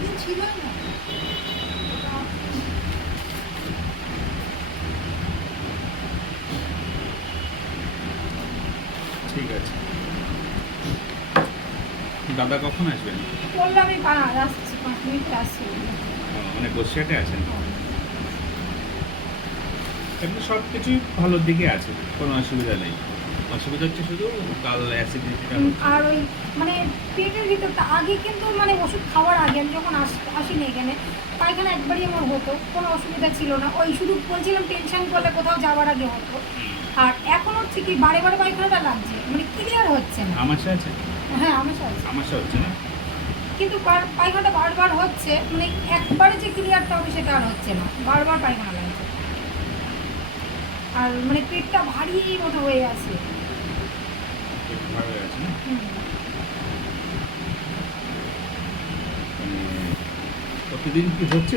একদিন ছিল না। ঠিক আছে। দাদা কখন আসবেন? বললাম আমি আসছি, 5 মিনিটে আসছি। মানে বসিরহাটে আছেন? এমনি সব কিছুই ভালোর দিকে আছে, কোনো অসুবিধা নেই। অসুবিধা হচ্ছে শুধু কাল অ্যাসিডিটিটা হচ্ছে। আর ওই মানে পেটের ভিতরটা আগে কিন্তু মানে ওষুধ খাওয়ার আগে আমি যখন আসিনি এখানে, পায়খানা একবারই আমার হতো, কোনো অসুবিধা ছিল না। ওই শুধু বলছিলাম টেনশন করলে কোথাও যাওয়ার আগে হতো। আর এখন হচ্ছে কি বারে বারে পায়খানাটা লাগছে, মানে ক্লিয়ার হচ্ছে না। আমাশা আছে? হ্যাঁ আমাশা আছে, আমাশা হচ্ছে না? কিন্তু পায়খানাটা বারবার হচ্ছে, মানে একবারে যে ক্লিয়ারটা হবে সেটা আর হচ্ছে না, বারবার পায়খানা লাগছে। আর মানে পেটটা ভারী মতো হয়ে আছে। পেট ভার হয়ে আছে না? মানে প্রতিদিন কি হচ্ছে?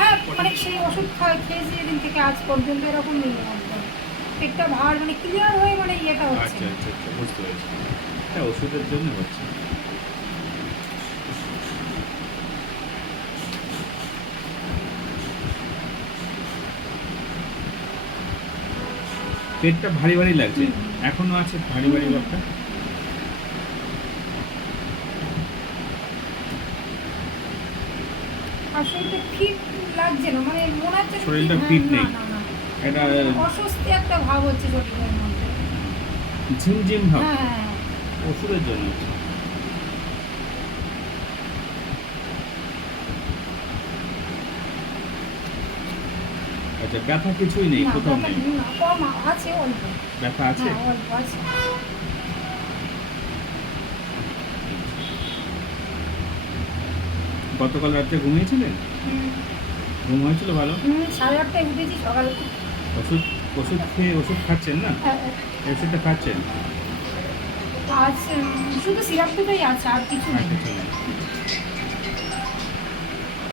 হ্যাঁ মানে সেই ওষুধ খেয়েছি যেদিন থেকে আজ পর্যন্ত এরকম নেই একদম। পেটটা ভার মানে ক্লিয়ার হয়ে মানে ইয়েটা হচ্ছে আচ্ছা না। আচ্ছা আচ্ছা, বুঝতে পেরেছি। হ্যাঁ, ওষুধের জন্য হচ্ছে। পেটটা ভারী ভারী লাগছে, এখনো আছে ভারী ভারী ব্যাপারটা? আর শরীরটা ফিট লাগছে না, মানে মনে হচ্ছে যে শরীরটা হ্যাঁ, fit না নেই। না না এটা অস্বস্তি একটা ভাব হচ্ছে শরীরের মধ্যে। ঝিমঝিম ভাব, হ্যাঁ হ্যাঁ হ্যাঁ। ওষুধের জন্য হচ্ছে। আচ্ছা, ব্যথা কিছুই নেই, না কোথাও ব্যাপার নেই? না, কম আছে অল্প। ব্যথা আছে? হ্যাঁ অল্প আছে। গতকাল রাত্রে ঘুমিয়েছিলেন? হুম ঘুম হয়েছিল ভালো? 8:30টায় উঠেছি সকালে। ওষুধ ওষুধ খেয়ে ওষুধ খাচ্ছেন না? এই ওষুধটা খাচ্ছেন? আজ শুধু সিরাপ দুটোই আছে, আর কিছু আর নেই। কিছু নেই।